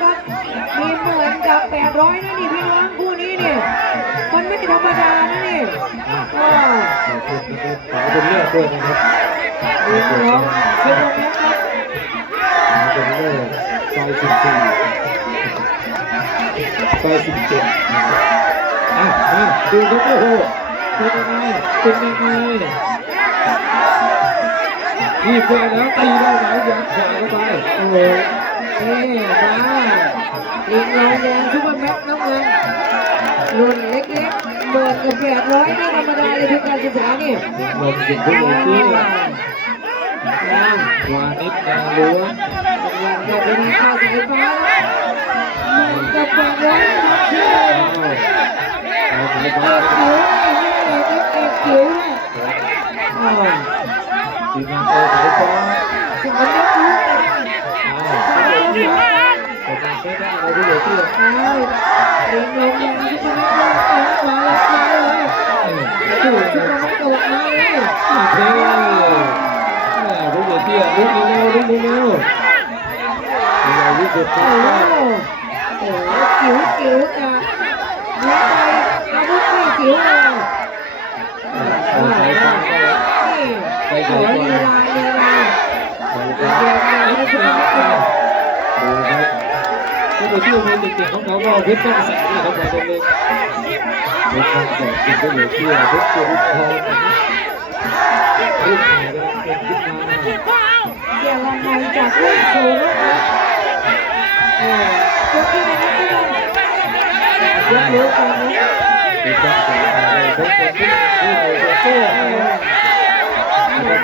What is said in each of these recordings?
ครับมีเหมือนกับ800นะนี่พี่น้องคู่นี้เนี่ยมันไม่ธรรมดานะนี่ก็ขอเป็นเลือดด้วยนะครับมีน้องเชื่อมนะครับเป็นเลือดซอย14ซอย17ดูครับโอ้โหเป็นยังไงนี่เพื่อนแล้วตีได้ไหมยัดขวาเข้าไปโอ้โหมาอีกน้องแดงซุปเปอร์แม็กน้ำเงินรุ่นเล็กๆเบิร์กับ800ไม่ธรรมดาเลยทุกการศึกษานี่ลงถึงทุกเลยที่วานิชแดงล้วนยังจะเป็นข้าวสายฟ้ามันกับ800เชื่อเอาสายฟ้าจิ๋วทีมงานเอาสายฟ้าสอนนักรู้แต่ไม่ได้เราดูเลยที่เรียนลงยังที่จะไม่ได้มาเลยจู่ที่จะไม่ตกมาเลยเท่รู้เลยที่รู้เร็วเรารู้สึกโอ้จิ๋วจ้ะรู้ไปอาวุธไม่จิ๋วเลยไปก่อนลีลาดูครับผู้ไปเที่ยวในเด็กๆของเขาก็เพชรต้องใส่นี่เขาบอกตรงนี้เพชรต้องใส่กินก็เลยเที่ยวเพชรตัวทองขึ้นมาเป็นขึ้นมาเดี๋ยวเรามาจากเรื่องโชว์ยกที่ไหนก็ได้ยกเร็วกันนะเพชรต้องใส่เพชรต้องขึ้นที่โอ้โหโซ่เป็น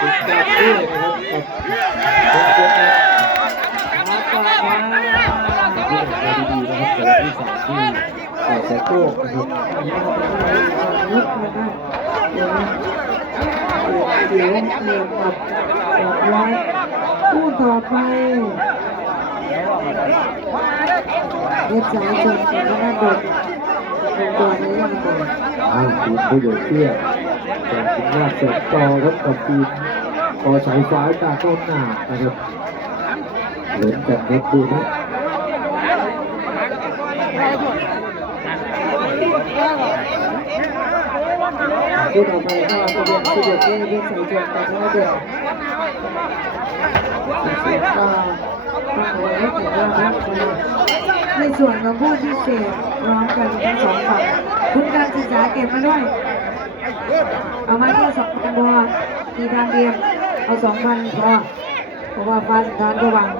สุดยอดด้วยนะครับกับคนๆนะที่ทำดีๆนะครับแต่ละที่สามที่ใส่โก้นะครับเดี๋ยวเรียนกับร้อยผู้ต่อไปเว็บไซต์ชมสำนักงานตัวนี้ยังคงทีมผู้ใหญ่เตี้ยแต่ทีมหน้าเสร็จต่อครับกับทีมต่อสายฟ้าตาต้นหน้านะครับเหมือนกันครับดูนะผู้ต่อไปก็เป็นผู้ใหญ่เตี้ยเว็บไซต์ชมแต่ไม่เด็กก็ต้องเอาไว้ให้ถึงว่าในส่วนของผู้พิเศษร้องกันทั้งสองฝั่งทุนการศึกษาเก็บมาด้วยเอามาแค่2,000บัวทีทางเดียวเอา2,000พอเพราะว่าฟ้าสถานก็วาง2,000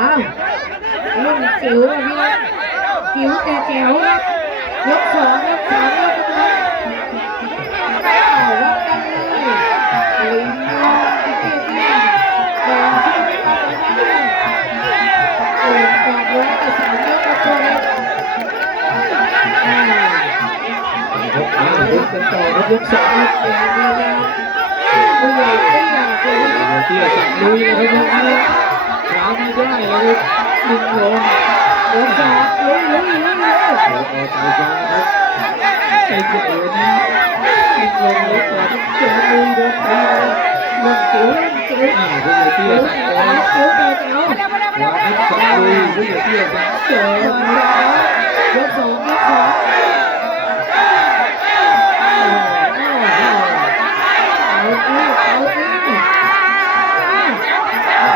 อ้าวรุ่นจิ๋วพี่น้องจิ๋วแต่แจ๋วยก2ยก3ยกกันต่อครับยกสองผู้ใหญ่เตี้ยเตี้ยสั่งลุยนะครับยกนี้ขาไม่ได้เลยดึงลงยกสองลุยเอาใจฟ้าครับใจเจ๋อนี้ดึงลงเลยก่อนเจอลุยโดนตีลุงจิ๋วผู้ใหญ่เตี้ยสั่งต่อจิ๋วแต่เจ๋ววางให้สั่งลุยผู้ใหญ่เตี้ยสั่งเจอยก2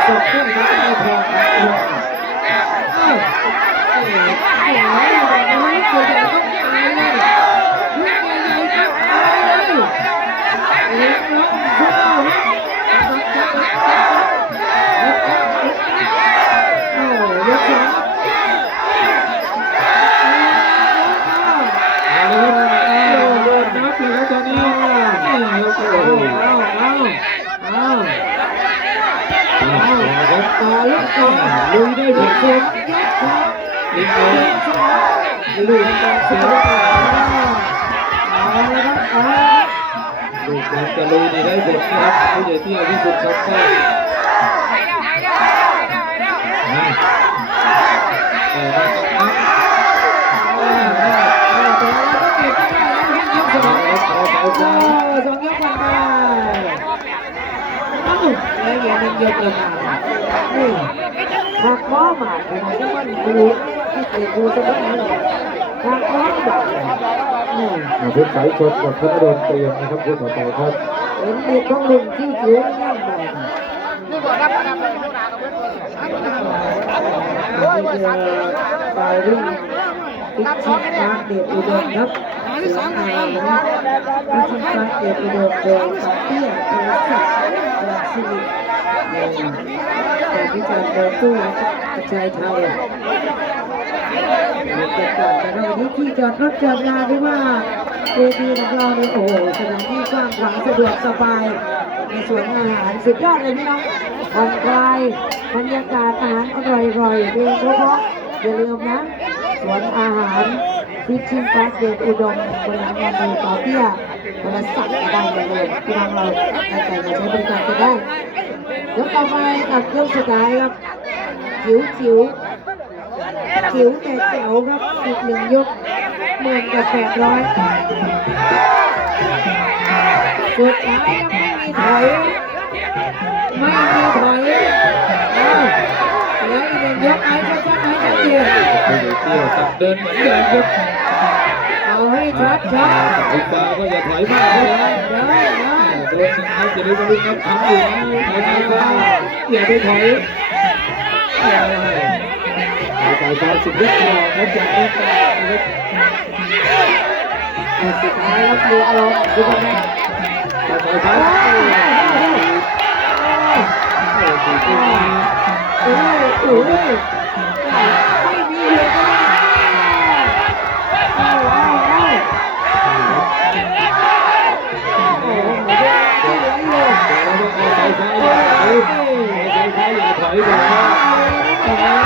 สุดขึ้นไม่ได้พอลุยได้หมดเลยลิงเลยลุยกันเสียลูกมันจะลุยได้หมดนะครับผู้ใหญ่ที่ที่สุดครับก็ ยกระนานี่หากม้อหมาดขนาดที่มันดูที่เกิดดูจะไม่ได้หากม้อหมาดนี่ เพชรสายชนกับธนดลเตรียมนะครับคู่ต่อไปครับ เห็นเด็กของลุงที่เสียงย่ำบ่อยนี่คือไปรุ่งพิชิตการเดชอุดมครับพิชิตการเดชอุดมโดยสัตเตี้ยเทศักดิ์แหลกสิริแต่พิจารณ์โดยตู้กระจายไทยบรรยากาศแต่วันนี้ที่จอดรถจอดลาที่ว่าเวทีของเราเนี่ยโอ้โหสถานที่กว้างขวางสะดวกสบายในส่วนอาหารสุดยอดเลยพี่น้องผ่อนคลายบรรยากาศอาหารอร่อยๆเพียงเพราะอย่าลืมนะสวนอาหารฟิชชิ่งพาร์คเดชอุดมบริหารงานโดยต่อเตี้ยบริษัทได้เลยพี่น้องเราตั้งใจมาใช้บริการกันได้ยกต่อไปกับยกสุดท้ายครับจิ๋วแต่แจ๋วครับอีกหนึ่งยก10,000 กับ 800สุดท้ายครับไม่มีถอยเหลืออีกหนึ่งยกไอ้ชัดๆให้ชัดเจน เตี้ยสักเดินเหมือนเดิมครับ เอาให้ชัด สายฟ้าก็อย่าถอยมากนะ ๆได้ โดนนะครับจะได้บรรลุนับทำอยู่นะสายฟ้าอย่าไปถอยสายฟ้าสุดยอดครับจากนี้ไปนะครับ สุดท้ายครับดูอารมณ์ดูกันนะ สายฟ้าโอ้ยไม่มีเลยก็ได้เอาโอ้โหเหลืออยู่ สายฟ้าอย่าถอยสายฟ้าอย่าถอยบอกว่า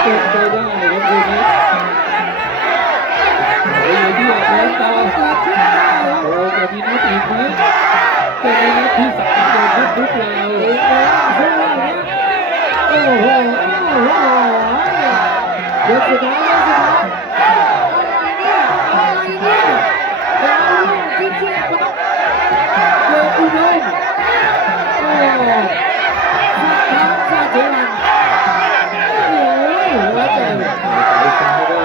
เก็บไปได้ครับคุณนี้อยู่ที่แล้ต่อโอ้จะมีนัดอีกไหมจะมีนัดที่3จะทุกเราโอ้โหเดี๋ยวสุดท้ายอะไรเนี่ยที่เชียร์ครับเดี๋ยวอุดมโอ้สัตว์เจริญโอ้ยหัวใจ สายฟ้าก็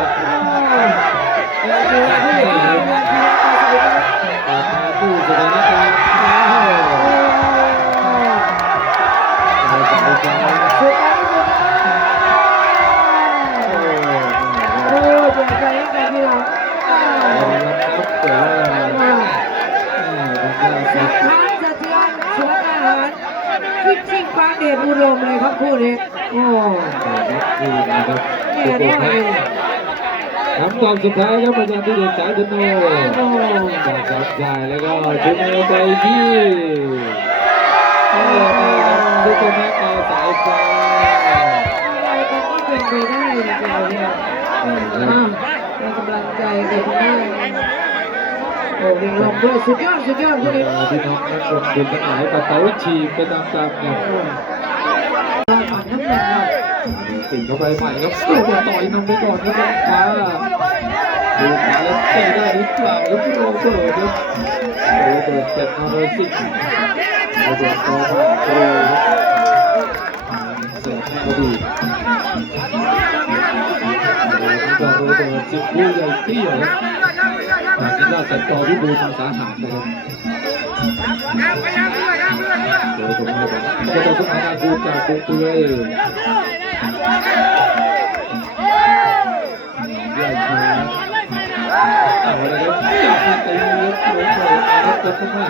พาผู้สถานการณ์สายฟ้าฟิชชิ่งปาเดชอุดมเลยครับคู่นี้โอ้เนี่ยเนี่ยเลย คำตอบสุดท้ายครับอาจารย์ที่เด็ดสายธนูจากสับสายแล้วก็ชุดเอไปที่ลูกแม่กอสายฟ้า อะไรกันก็เป็นไปได้จริงๆเนี่ยให้กำลังใจกับคุณแม่โอ้วิ่งลงด้วยสุดยอดคู่นี้ พี่น้องนักลงทุนทั้งหลายกระเป๋าฉีกไปตามๆกัน ผ่านน้ำหนักครับ ติดเข้าไปใหม่ครับโอ้โหต่อยนำไปก่อนครับฟ้าดูขาแล้วเตะได้หรือเปล่าครับโรเบิร์ตครับโรเบิร์ตเจ็ดนรสิงห์โรเบิร์ตต่อมาโรครับเสิร์ฟให้เขาดูก็โรเบิร์ตสิบผู้ใหญ่เตี้ยครับจากนี้ก็สัญจรพิบูลภาษาหารนะครับเดี๋ยวผมมาบอกก็จะสมัยการพูดจากกรุงเทพแยกช้าเอาอะไรครับจับมาตีลึกลงเลยนะครับจับเข้ามา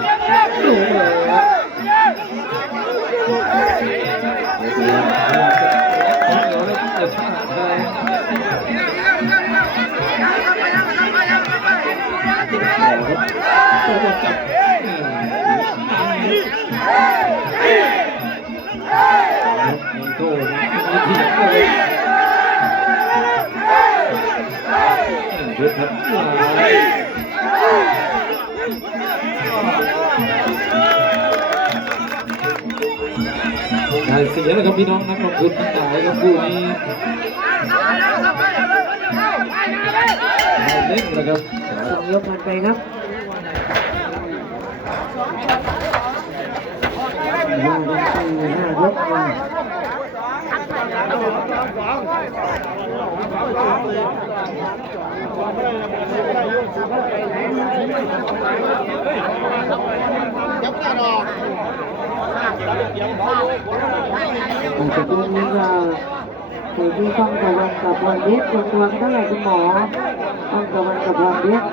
ดูเลยครับจะชาติไทยตัวจับมีโทษมีเถียงเลยเดือดทับลาย เสียแล้วครับพี่น้องนักลงทุนทั้งหลายครับคู่นี้เล่นนะครับ สองยกผ่านไปครับย่างกันไป5 ยกมาผมจะดูนี้ว่าคือที่ต้องตะวันกับพรเย็บตัวเท่าไหร่คุณหมอต้องตะวันกับพรเย็บ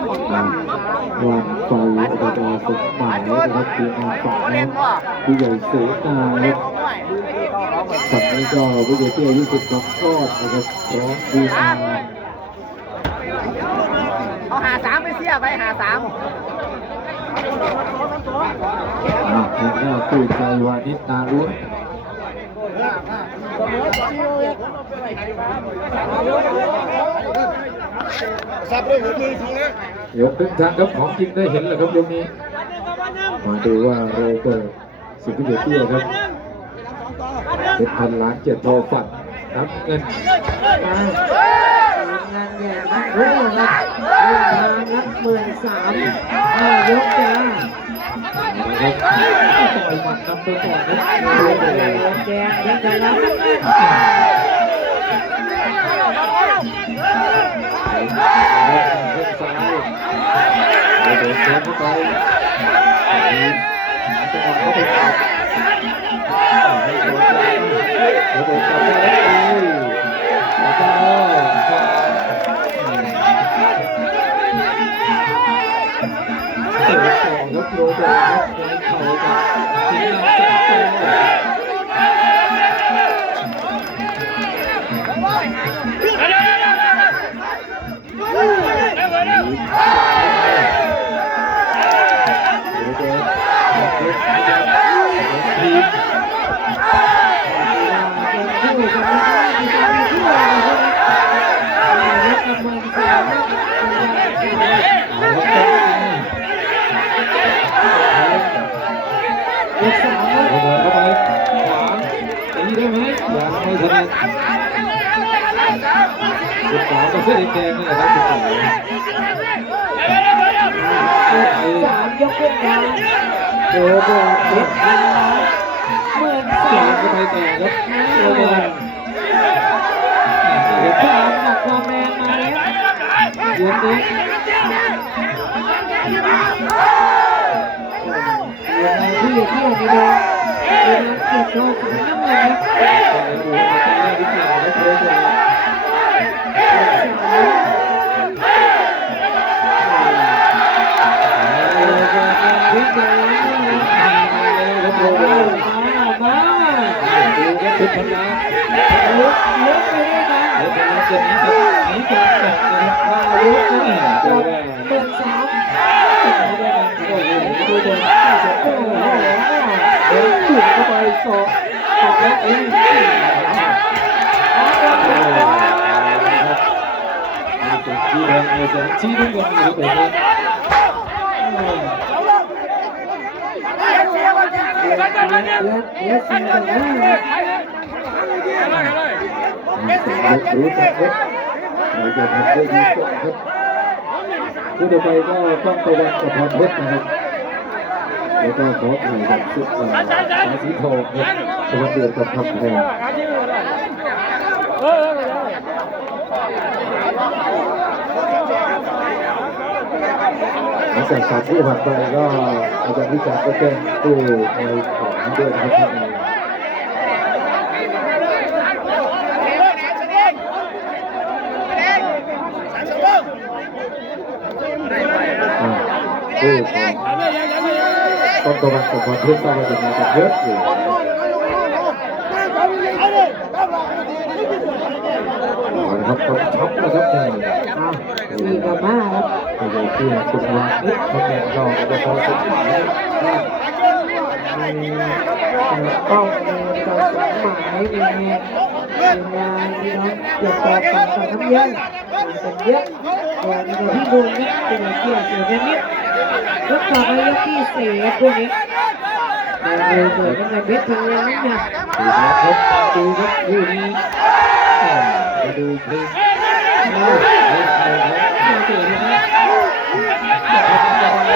วันไฟอบตสมหมายนะครับทีมงานฝั่งนั้นผู้ใหญ่เสนาครับฝั่งนี้ก็ผู้ใหญ่ที่อายุ12 ก้อนนะครับพร้อมดีงาม เอา53ไปเสียไป53 ทางหน้าผู้ใจวานิชนารุ่นยกขึ้นทางครับของจริงได้เห็นแล้วครับยกนี้มาดูว่าโรเบิร์ตสิงห์ผู้ใหญ่เตี้ยครับเป็นพันล้านเกียรติทอฝันรับเงิน งานใหญ่ครับเรื่องครับเรื่องทางครับ13,000 5 ยกจ้า นะครับต่อยหมัดนำไปก่อนครับ แจงเด็กกันแล้ว ซ้ายโดนแขนเข้าไปจังหวะเข้าไปตัดให้โดนจับโดนจับได้แล้วก็เตะต่อครับโรเบิร์ตครับในเข่ากับทีมงานสังโตโรเบิร์ตเข้าไปขวาตีได้ไหมยังไม่ถนัดจุดขวาก็เสื้อแดงนี่แหละครับจุดขวา 3 ยกขึ้นมาโรเบิร์ตเย็บพันล้าน13,000 ก็ไปต่อครับโรเบิร์ต ความหนักความแรงมาแล้ว เย็นดิ ผู้ใหญ่ที่อยู่ในแดงเป็นนักเกียรติโลกของน้ำเงินครับ วิ่งไปแล้วมาลุกไปด้วยกันจบเข้าไปสอบแล้วเองชี้แดงเลยจะชี้ทุกคนเลยแบบนี้แล้วสิ่งต่างๆรู้จักครับเราจะทำได้ดีกว่าครับผู้ต่อไปก็ต้องตะวันกับพรเพชรนะครับแล้วก็ขอถ่ายกับชุดสายสีทองครับตะวันเดือดกับพับแพงหลังจากการที่ผ่านไปก็อาจารย์วิจารณ์ก็แจ้งตู้ในของด้วยนะครับตู้ของต้องตะวันกับพรเพชรต้องมาจากงานกันเยอะอยู่นะครับต้องช็อปนะครับนี่ นี่กับมาครับ โอ้โหเพื่อนคุณวานิชคะแนนเราจะพอสมหมาย ต้องมีการสมหมายมีงานพี่น้องเกี่ยวกับการทำเยอะ คนเยอะก่อนจะพี่บุญนะเป็นเกี่ยวเสียกันนิดยกต่อไปยกที่สี่ครับพวกนี้เกิดตั้งแต่เพชรพันล้านนะ ดูครับคู่นี้มาดูเพลงมาเล่นเอาครับเจอเลยนะจะทำอะไร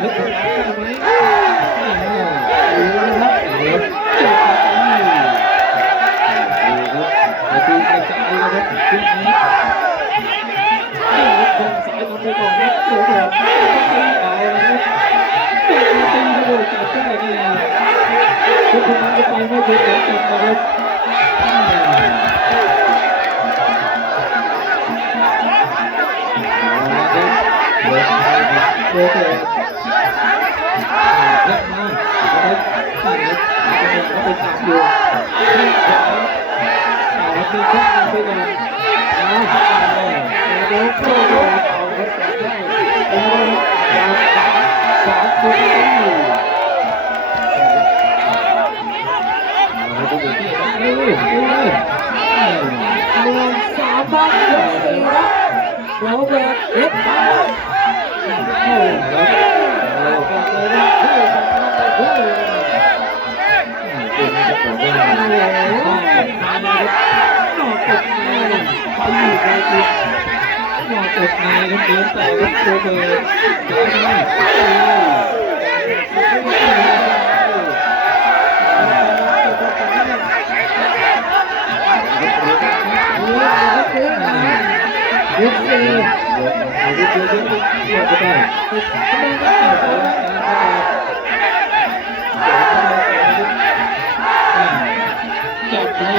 เล่นได้ไหมดูนะครับเล่นเจอกันดูครับมาดูกระจายนะครับชุดนี้คงสายมันไปก่อนนะโอ้โหเอาแล้วตีเลยจับได้นี่ทุกคนจะไปไม่ถึงแล้วจับนะครับโอ้โหเลิกมาแล้วตั้งเขาไปจับอยู่ที่ขวาตีข้างไปก่อนเดี๋ยวโค้งเอาครับจับได้สามคนอยู่มาดูที่นี่ดูรวมสามบ้านยกสี่ครับเดี๋ยวแบบเล็กไป โอ้ครับบอกเลยว่าคู่สัมพันธ์ไปคู่เลยเก่งนะครับผมว่านอกจากนายนะครับนอกจากนายไปอยู่ไกลจริงนอกจากนายครับเดินต่อครับตัวเบอร์เดินมายกสี่เอาเยอะๆเยอะก็ได้จับได้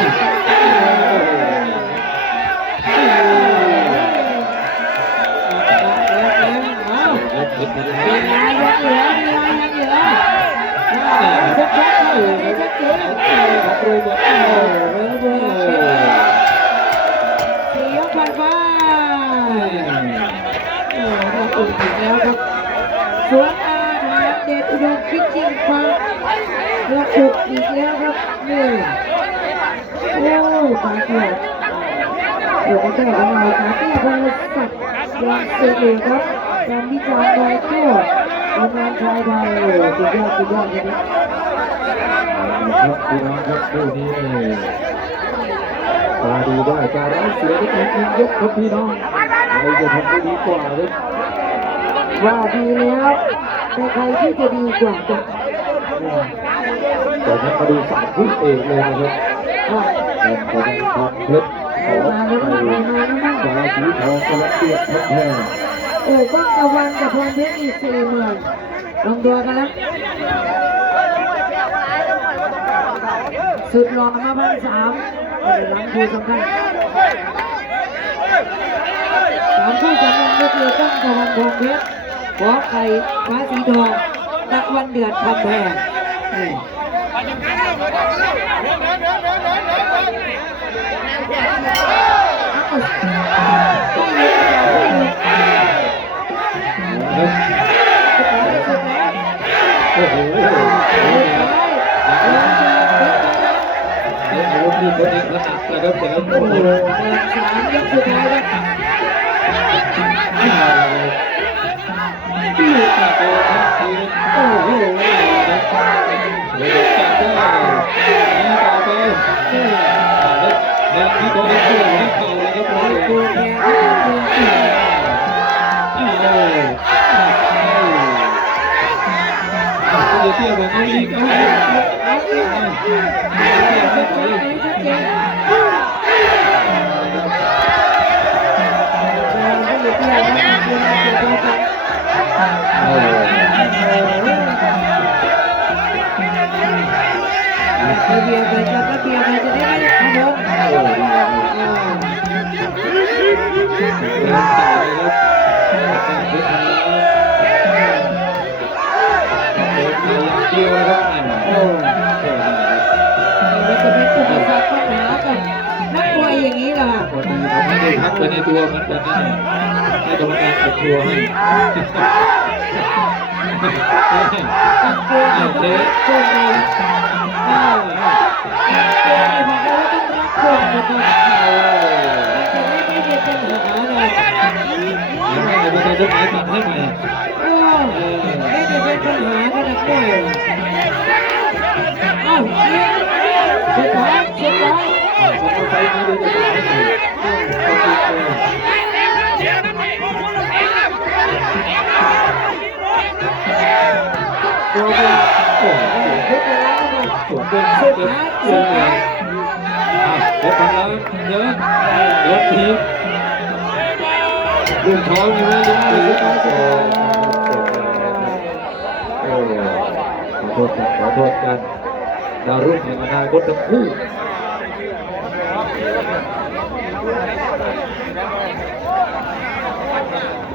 มีอะไรยังเหลือมีอะไรยังเหลือชัดๆเลยชัดเจนของโรเบิร์ตสี่ยกผ่านไปเราอุ่นถึงแล้วครับสวนอาถรรพ์เดชอุดมคิดจริงฟังเราขุดอีกแล้วครับนี่โอ้ตายเกี่ยวเดี๋ยวก็จะเอามาหาที่บริษัทยังเสียครับการวิจารณ์ไว้ก็ทำงานชายไทยสุดยอดเลยคนะรับพี่น้องครับคู่นี้ตาดีได้ตาร้ายเสียได้อีกยกครับพี่น้องใครจะทำได้ดีกว่าครับ ว่าดีแล้วแต่ใครที่จะดีกว่ากัน แต่นั้นมาดูสามคู่เอกเลยนะครับเป็นกำลังทำเพชรขอไทยสาสีทองกระเตียบแท้ โอ้บ้างตะวันกับพรเพชรอีก40,000ลงตัวกันแล้วสุดหล่อมา1,300หลังคู่สำคัญสามคู่สำคัญก็คือต้องตะวันพรเพชรขอไข่ฟ้าสีทองตะวันเดือดคำแพงโอ้โหเอาที่คนนี้ขนาดนะครับแต่ละคน3ยกสุดท้ายครับที่ตาโตครับทีโอ้โหเลยจับได้นี่ต่อไปแล้วที่ตัวนี้คู่ที่เข่าเลยครับผม ตัวแทนครับจะเที่ยวแบบนี้ก็ให้เบียร์ไปจะก็เบียร์ไปจะได้ไม่ขโมยเกี่ยวนะครับโอ้มันจะเป็นอุปสรรคปัญหากับนักมวยอย่างนี้ล่ะ พอดีผมไม่ได้พักไปในตัวมันตอนนั้นให้กรรมการกดทัวร์ให้เจ๊โกงเลยเจ๊บอกว่าต้องรักคนนะครับจะไม่ได้เป็นปัญหาเลย ไม่ได้เป็นปัญหาก็นักมวยเอ้าสุดท้ายฉันเอาไปมาเดี๋ยวจะตายให้เราเป็นโอ้โหสวนเป็นเด็กเสือไงเด็กพลังเยอะเด็กทีดึงท้องอยู่นะยังไม่รู้ขอโทษกันดาวรุ่งแห่งอนาคตทั้งคู่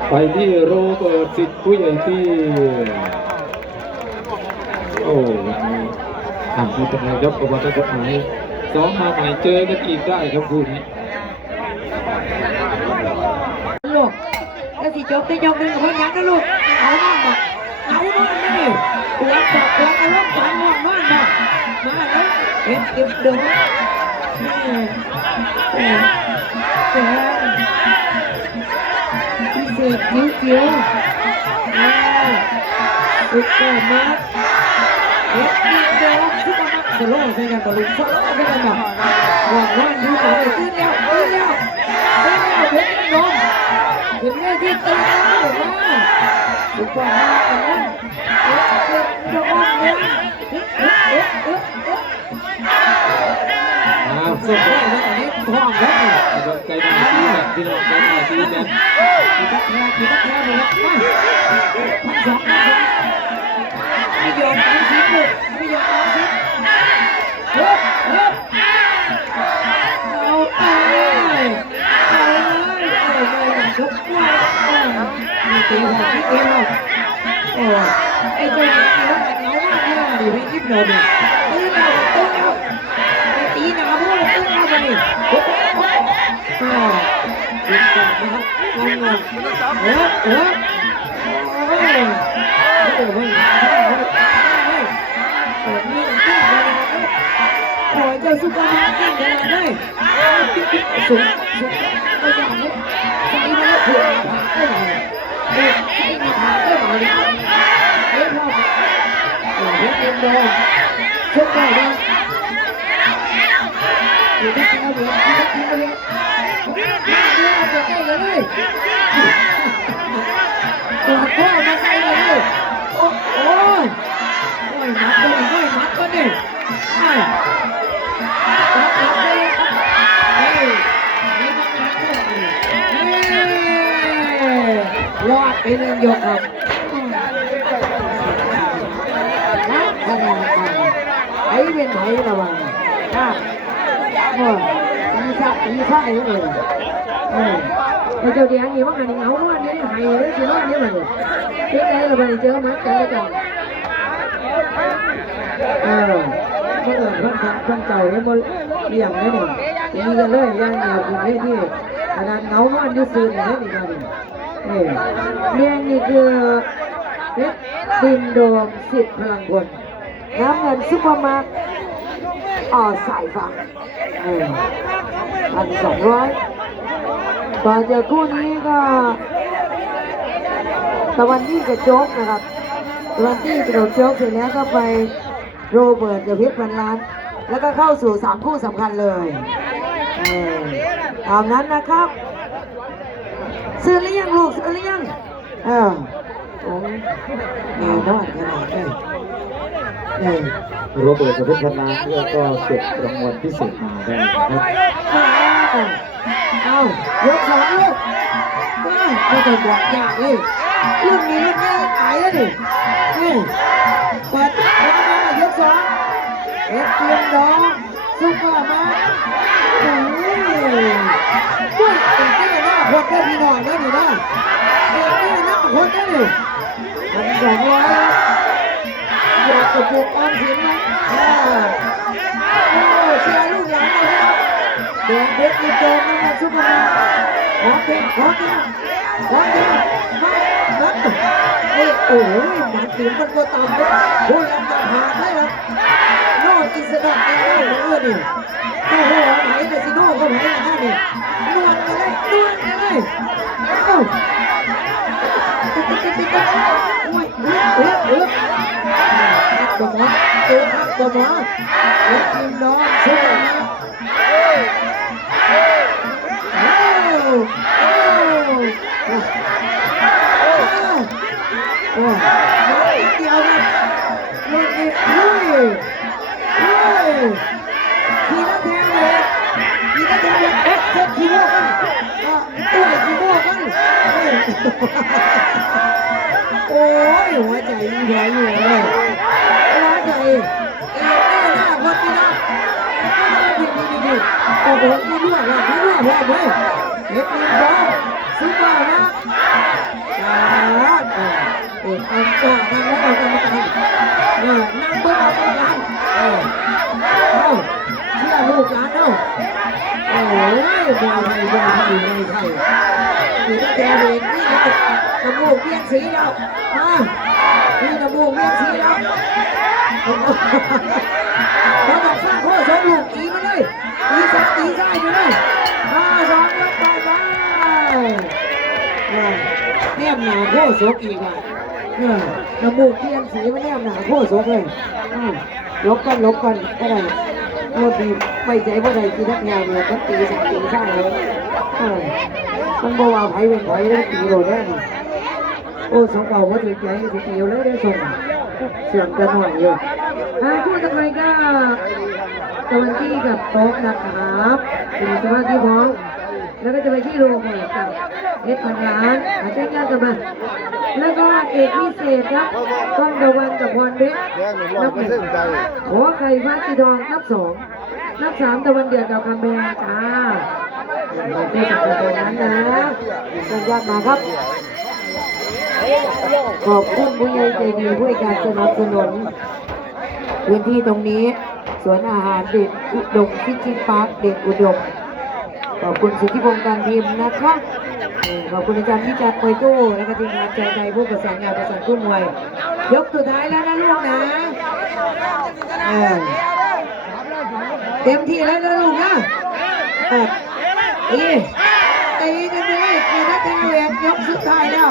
ไปที่โรเบิร์ตสิทธิ์ผู้ใหญ่ที่โอ้วันนี้มีเป็นนายกอบตกฎหมายซ้อมมาใหม่เจอกันอีกได้ครับคู่นี้ลูกแล้วสิจบได้ยกหนึ่งคนยังนะลูกเอาบ้างบอกเอาบ้างนะนี่ปวดบอกปวดเอาลูกสองบ้างบ้างบอกมาแล้วเก็บเดือดพิเศษจิ๋วอุปกรณ์มาเก็บเดือดทุกคนสโลว์ใช่ไหมบอลลูนสโลว์ใช่ไหมบอกบอกว่าอยู่ไหนตื่นแล้วเห็นลมถึงได้ที่ตื่นแล้วบอกว่าอุปกรณ์มาอันนั้นเก็บเดือดเนี่ยสุดยอดเลยอันนี้ท้องแล้วนี่ไก่มาตีแบบพี่น้องไก่มาตีแบบกินตะแคร์เลยทั้งสองไม่ยอมตามสิลูกไม่ยอมตามสิทุกวันตีหัวที่เอวโอ้ไอ้ตัวนี้แล้วเขาว่าเนี่ยดิไม่คิดเลยเนี่ยตีหนาพวกตีหนาไปนี่โอ้ยิงกันนะครับงงโอ้เฮ้ยโอ้เจ้าซุปเปอร์มาร์เก็ตเลยสุดไม่อยากเลยใส่มาแล้วผัวผ่าได้ไหมใส่มาผ่าได้ไหมเฮ้ยพ่อเฮ้ยเอ็มโดชุดได้เลยอยู่ที่แถวเดียวที่แถวเดียวจะได้เลยตัวพ่อมาใส่เลยโอ้ยมัดก็ดิมัดก็ดิรอดไปหนึ่งยกครับนะขนาดกันไอ้เป็นไหนระวังนะตีซ่าเลยไอ้เจ้าเดียงนี่ว่ากันเอาว่านี่หายเลยสิว่านี่มันเจ๊ได้ระบายเจอมัดกันแล้วกันเมื่อคนเก่าเนี่ยมันเลี้ยงได้หนึ่งตีกันเลยย่างเดียวคุณได้ที่ขนาดเงาว่านี่ซื้อได้ดีกันเลี้ยงนี่คือเพชรดินโดมสิทธิ์พลังพลน้ำเงินซุปเปอร์มาร์ทสายฟัง1,200ต่อจากคู่นี้ก็ตะวันที่กระโจกนะครับตะวันที่กระโจกเสร็จแล้วก็ไปโรเบิร์ตกับเพชรพันล้านแล้วก็เข้าสู่3คู่สำคัญเลยตามนั้นนะครับซื้อหรือยังลูกซื้อหรือยังโอ้แน่นอนขนาดนี้โรเบิร์ตกับเพชรพันล้านก็เก็บรางวัลพิเศษมาได้ครับยกสองลูกไม่ต้องบอกยากเลยรุ่นนี้รุ่นนี้ตายแล้วดิเปิดยกสองเอ็ดเตียนดองซุปเปอร์มาโอ้ยเป็นเตี้ยหน้าคนได้พี่น้องได้ดีนะเป็นเตี้ยหน้าคนได้ดิ1,200อยากจะปลูกออมสินนะเชียร์ลูกหลานเราเด็กเด็กโดนมาซุปเปอร์มาขอเก่งมาโอ้ยมันถึงมันก็ตามไปโอ้ยอันตรายเลยนะโน่กินสะดอกแก้วเลยนี่โอ้โหไหนแต่สิโน่ก็ไหนนะนี่นวลกันเลย ติดกันโอ้ยตัวหมอตัวหมอแล้วทีมน้องสู้นะโอ้เดี๋ยวนะลูกนี้ทีละแทงเลยเอ๊ะเซ็ตทีโม่กันตัวทีโม่กันโอ้ยหัวใจยิ่งใหญ่เลยหัวใจหน้าคนนี้นะดีโอ้โหมีด้วยเลยเล็กนิดเดียวซุปเปอร์นะเอาตัวนั่งแล้วเอากรรมการนั่งเบิ้งเอากรรมการเชื่อลูกหลานโอ้ยบอลไทยนี่แกเด็กนี่น้ำมูกเวียนสีแล้วนี่น้ำมูกเวียนสีแล้วเราต้องสร้างโค้ชลูกอีมาเลยอีซ้ายไปเลย2 ยกไปเนี่ยหนาโค้ชอีกอ่ะน้ำมูกเวียนสีมาเนี่ยหนาโค้ชเลยลบกันก็ได้โอ้ดีไม่ใจว่าใดที่นักงานเนี่ยต้องตีสร้างเลยมันบอกว่าไผ่เป็นไผ่แล้วตีโดดแน่โอ้สองเก่าว่าถึงใจถึงเอวแล้วได้ส่งเสื่อมกันหน่อยอยู่คู่ต่อไปก็ตะวันที่กับโต๊ะนะครับเป็นสมาธิพร้อมแล้วก็จะไปที่โรงหวยกับเอ็ดพันล้านอาจารย์กันมาแล้วก็เอกพิเศษครับก้องตะวันกับพรเพชรนับ 1ขอไข่ฟ้าสีทองนับ 2นับ 3ตะวันเดือดกับคำแพงจ้าที่จะเป็นตรงนั้นนะเป็นยากมาครับขอบคุณผู้ใหญ่ใจดีผู้ให้การสนับสนุนพื้นที่ตรงนี้สวนอาหารเด็ดอุดมฟิชชิ่งพาร์คเด็ดอุดมขอบคุณสุทธิพงศ์การพิมพ์นะคะขอบคุณอาจารย์พิจารณ์มวยตู้และก็ทีมงานใจผู้ประสานงานประสานคู่มวยยกสุดท้ายแล้วนะลูกนะเต็มที่แล้วนะลูกนะตีกันไปเลยกีนักแข่งแหวนยกสุดท้ายแล้ว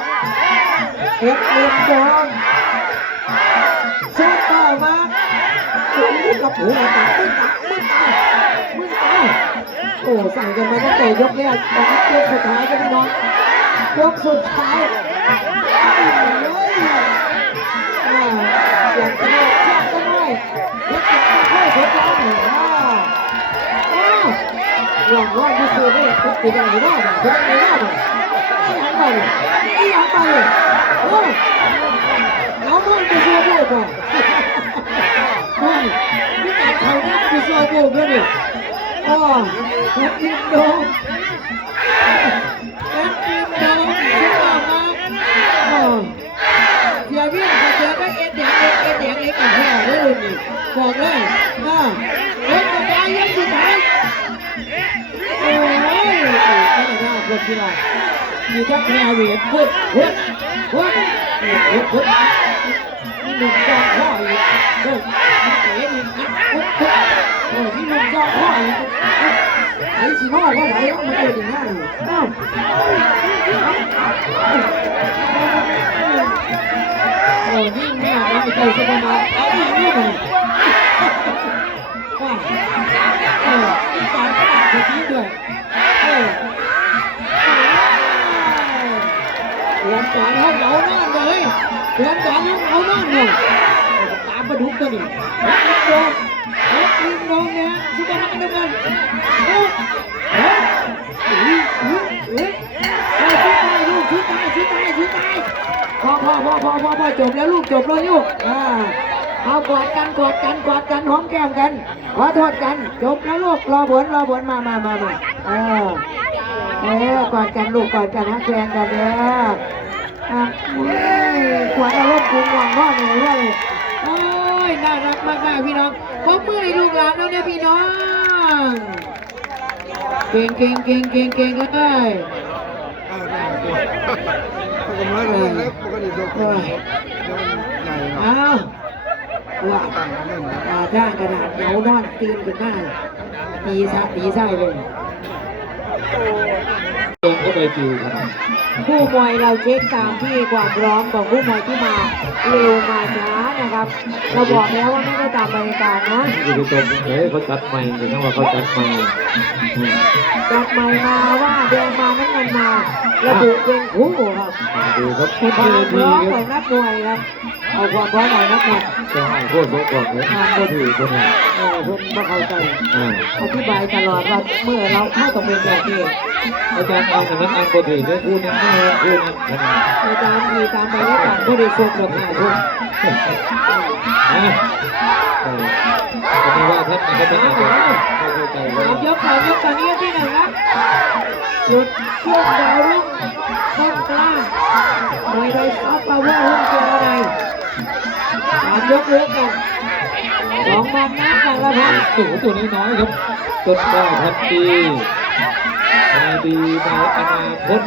เอ็ดเอ็มจองสู้ต่อมากับหัวตามึนตาโอ้สั่งกันมาตั้งแต่ยกแรกตอนนี้ยกสุดท้ายก็ไม่น้อยยกสุดท้ายเสียงกันเลยยกกันเลยยกกันเลยสุดท้ายหลังว่าที่สุดเลยทุกทีได้ไม่ได้ทุกทีได้อีหยังไปเลยโอ้ยเอามันไปสู้โบก่อนนี่การเขาหน้าไปสู้โบกันเลยนักยิงโดนใช่ไหมเสียวิ่งเสียก็เอ็ดแดงกับแพ้เลยนี่บอกเลยเอ็ดกับตายยังสุดท้ายโอ้ยไม่น่าคนที่ละมีทั้งแนวเวียนพุทธหนุ่มจองพ่ออีกเฮ้ยเตะอีกพี่หนุ่มจองพ่ออีกไอ้สิโม่ว่าไหนมันเกิดอย่างนั้นนี่แม่ไม่ใจสบายไอ้นี่มันการตัดแบบนี้ด้วยเรียนสอนเขาเอาหน้าเลยเรียนสอนเขาเอาหน้าเลยตามมาดูกันดิลิงโดนเนี่ยสุดยอดเลยกันชุดตายพอจบแล้วลูกจบเลยลูกเอากอดกันหอมแก้มกันขอโทษกันจบแล้วลูกรอผลมากอดกันลูกกอดกันฮักแฟนกันเด้อกวาดอารมณ์คุ้มหวังพ่อหนูเลยโอ้ยน่ารักมากพี่น้องพบมือให้ลูกหลานแล้วเนี่ยพี่น้องเก่งเลยเอาว่าจ้างกระดาษเหนียวนอนตีนกันหน้าตีไส้เลย ตรงเข้าไปฟิวครับ ผู้มวยเราเช็คตามที่ความพร้อมของผู้มวยที่มาเร็วมาช้านะครับ เราบอกแล้วว่าไม่ได้ตามบรรยากาศนะ นี่คือตรงเลยเขาจัดใหม่หรือถ้าว่าเขาจัดใหม่ จัดใหม่มาว่าแดงมาน้ำเงินมาระบุเป็นคู่ครับ ดูครับ ความ เว พร้ ที อม ค ข รั อบ งนักมวยครับเอาความพร้อมของนักมวย จะให้โคตรสมบูรณ์เลยอ่านก็ถือคนนี้ เพิ่มมาเข้าใจ อ่า อธิบายตลอดว่าเมื่อเราเข้าต้องเป็นแบบนี้ อาจารย์เอาแต่มันอ่านก็ถือได้พูดนะพูดนะขนาด อาจารย์มีตามบรรยากาศผู้ได้ทรงกับหาทุก ก็ไม่ว่าท่านนะครับท่านอาจจะเข้าใจว่า 3 ยกตอนนี้ที่หนึ่งครับหยุดช่วงดาวรุ่งต้นกล้ามวยโดยซอฟต์พาวเวอร์รุ่งเกียรติอะไร3 ยกเลือกกัน2 มันนะแต่ละพัน ตัวน้อยๆครับต้นกล้าพันปีมาดีในอนาคต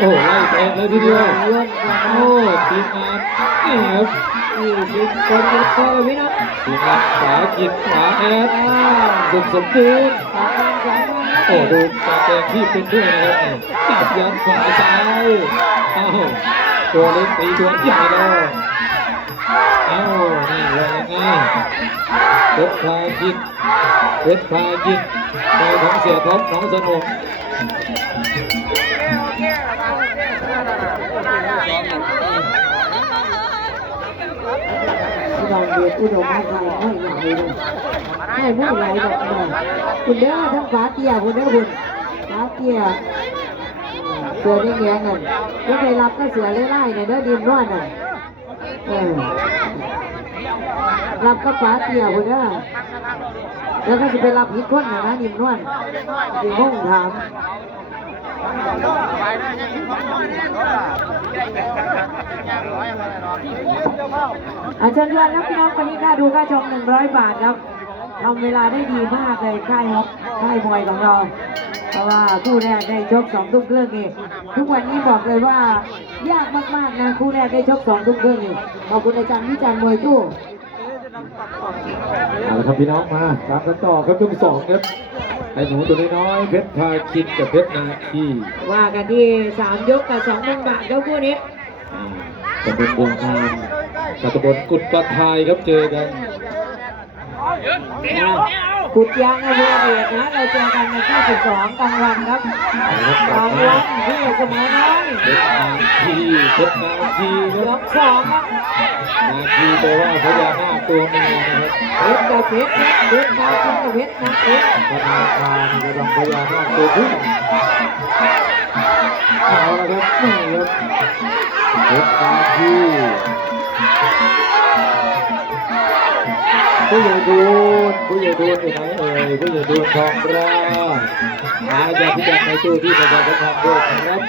โอ้ไล่แทงเลยทีเดียว เลื่อน โอ้ทีมงานนี่ครับ 20 คนติดต่อพี่น้อง ทีมงานขวาจิตขวาแอดสุขสมบูรณ์ 2 โอ้ดูตาแดงที่เป็นด้วยนะครับจับยันขวาซ้ายอ้าวตัวเล็กตีตัวใหญ่เลยอ้าวนี่ว่ายังไงเพชรพายินเพชรพายินในของเสียท็อปน้องสนุก ลองเดือดอุดมให้ใครให้ใหญ่เลยให้ผู้ใหญ่แบบหน่อยคุณเด้อทั้งฟ้าเตี้ยคุณเด้อคุณฟ้าเตี้ยเสือได้แง่นั่นก็ไปรับก็เสือไล่ๆเนี่ยเด้อดิมร้อนน่ะรับก็ฟ้าเตี้ยคุณเด้อแล้วก็จะไปรับผิดคนนะดิมร้อนดิมห้องถามอาจารย์ยอดครับพี่น้องวันนี้ค่าดูค่าชม100 บาทครับทำเวลาได้ดีมากเลยค่ายครับค่ายมวยของเรา เพราะว่าคู่แรกได้ชก2 ทุ่มครึ่งนี่ทุกวันนี้บอกเลยว่ายากมากๆนะคู่แรกได้ชก2 ทุ่มครึ่งนี่ขอบคุณอาจารย์วิจารณ์มวยตู้ เอาละครับพี่น้องมาตามกันต่อครับยกสองครับไอ้หนูตัวน้อยๆเพชรพาคินกับเพชรนาคี ว่ากันที่3 ยกกับ2,000 บาทครับคู่นี้ ตำบลบวงทานกับตำบลกุดปะทายครับเจอกัน ขุดยางอำเภอเดชนะเราเจอกันในที่12กลางวันครับกลางวันที่เสมอน้อย เพชรนาคีเพชรนาคีค ย รับ ก2ครับ นาคีแปลว่าพญานาคตัวเมียนะครับ เพชรกับเพชรนะเพชรมาขึ้นกับเพชรนะเพชร ธนาคารกระดองพญานาคตัวผู้เอาละครับนี่ครับเพชรนาคีผู้ใหญ่ดูนอยู่ไหนเอ่ยผู้ใหญ่ดูนทองราอาญาพิจารณ์ในตู้ที่ประชาสัมพันธ์ด้วยนะครับ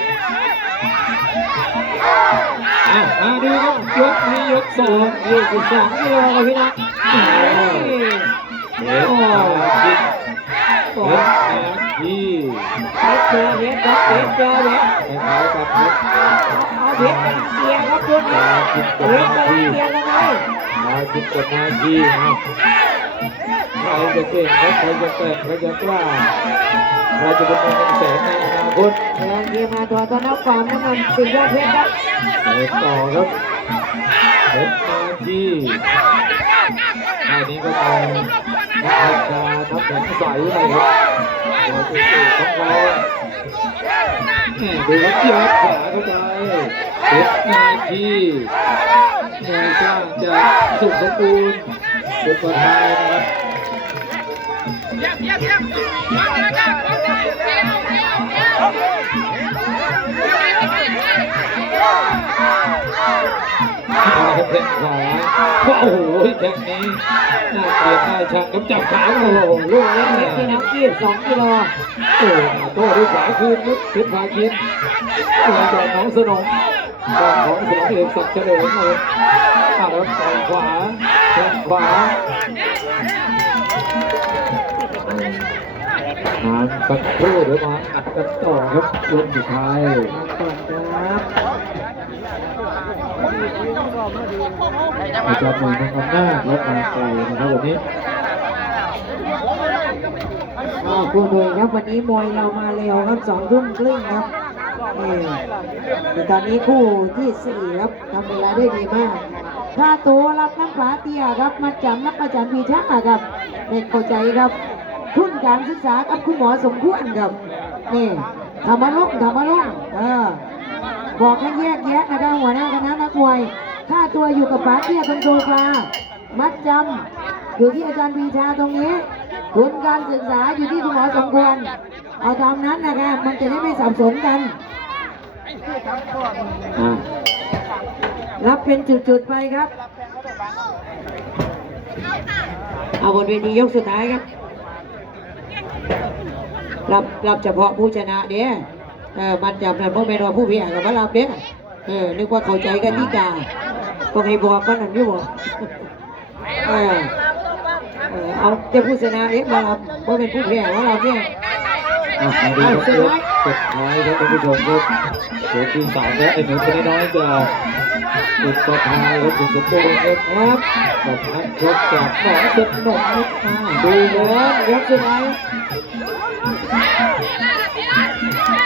มาดูครับยกนี้ยกสอง 22 กิโลครับพี่น้อง เฮ้ยคิดเพชรนาคี เพชรเจอเพชรครับเพชรเจอเพชร คล้ายๆกับเพชร เอาเพชรเกียร์ครับคุณเพชรเกียร์ยังไง มาคิดกับนาคีนะใครจะเก่งครับใครจะแกร่งใครจะกล้าใครจะเป็นคนแสนในอนาคต แรงเกียร์มาตัวต้นน้ำความน้ำมันสุดยอดเพชรครับ เดินต่อครับเพชรนาคีอันนี้ก็เป็นนักพัฒนานักแข่งใสเลยครับตัวที่สุดของเราดูครับเกี่ยวขวาเข้าไปเพชรนาคีมวยสร้างจากสุขสมบูรณ์เป็นประธานนะครับเอาละครับแข้งขวาโอ้โหแข้งนี้น่าเกลียดน่าชังครับจับขาโอ้โหลูกนี้ เพ เนี่ ชรพี่น้ ย อง22 กิโล โอ้โหโต้ด้วยขวาคืนนุชเพชรพาคินตัวใหญ่น้องสนม ของสมเอกศักดิ์เฉลิมเลยแล้วต่อยขวาแข้งขวาสักครู่เดี๋ยวมาอัดกันต่อครับยกสุดท้าย ก่อนครับ อาจารย์หนุ่ยเมืองอำนาจและมาไกลนะครับวันนี้ คู่มวยครับวันนี้มวยเรามาเร็วครับ2:30ครับตอนนี้คู่ที่4ครับทำเวลาได้ดีมากค่าตัวรับน้ำฝาเตี้ยครับมาจากนักประจันพีชาครับเด็กเข้าใจครับทุนการศึกษากับคุณหมอสมควรครับนี่ธรรมรงค์บอกให้แยกแยะนะครับหัวหน้าคณะนักมวยค่าตัวอยู่กับฝาเตี้ยคนโซฟามัดจำอยู่ที่อาจารย์พีชาตรงนี้ทุนการศึกษาอยู่ที่คุณหมอสมควรเอาตามนั้นนะครับมันจะได้ไม่สับสนกันรับเป็นจุดๆไปครับเอาบนเวทียกสุดท้ายครับรับเฉพาะผู้ชนะเด้มันจำนั้นเพราะเป็นว่าผู้แพ้กับมารับเด้นึกว่าเข้าใจกันที่กาก็ให้บอกว่านั่นอยู่บ่เอาจะผู้ชนะเองมารับเพราะเป็นผู้แพ้ว่าเราเนี่ยสุดท้ายครับท่านผู้ชมครับโดยทีม3และไอ้หนุ่มคนน้อยจะติดต่อท้ายครับถึงสมบูรณ์ครับกับนักชกจากหนองสนมดูเลยยกสุดท้าย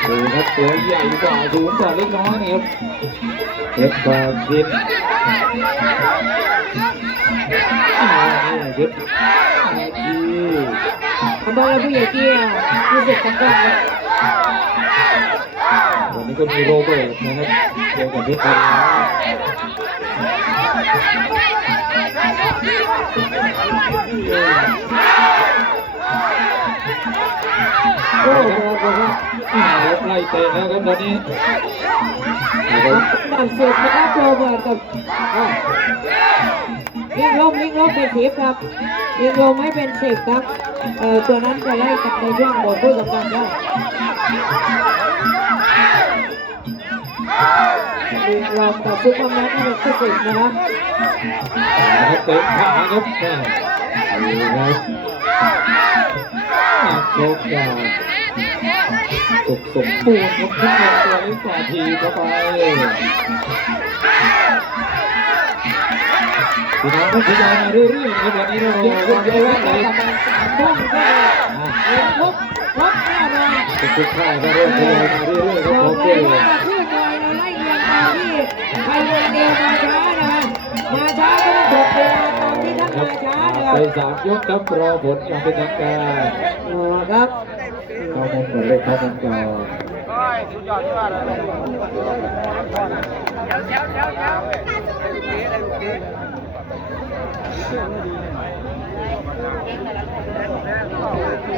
ดูครับตัวใหญ่กว่าสูงกว่าเล็กน้อยนะครับเพชรบาคินเพชรทำไมเราผู้ใหญ่เกี้ยรู้สึกกันบ้างครับวันนี้ก็มีโรเบิร์ตนะครับเจอกับเพชรพันล้าโอ้โหไล่เตะแล้วครับตอนนี้ดับสุดนะครับโรเบิร์ตกับยิงลมเป็น10ครับยิงลมให้เป็น10ครับตัวนั้นจะไล่กันในช่วงบทผู้สำคัญได้ยิงลมกับซุปเปอร์แมนที่เป็นที่10นะครับเตะขาครับโชคยาวสุขสมบูรณ์ครับทุกคนตัวนี้กว่าทีเข้าไปพี่น้องก็พยายามมาเรื่อยๆในวันนี้เราเยอะๆเลยประมาณ3 ทุ่มก็ลบแน่นอนทุกท่ายก็เริ่มพยายามมาเรื่อยๆครับผมเลยว่าคู่มวยเราไล่เรียงตามที่ใครมาเร็วมาช้านะมาช้าก็ต้องจบเวลาตามที่ท่านมาช้านะครับไป3 ยกครับรอผลอย่างเป็นทางการครับเข้ามุมก่อนเลยเข้ามุมก่อน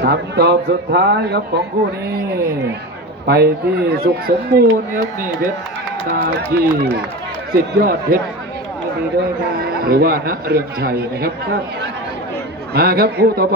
คำตอบสุดท้ายครับของคู่นี้ไปที่สุขสมบูรณ์ครับนี่เพชรนาคีสิทธิยอดเพชรดีด้วยครับหรือว่าณเรืองชัยนะครับมาครับคู่ต่อไป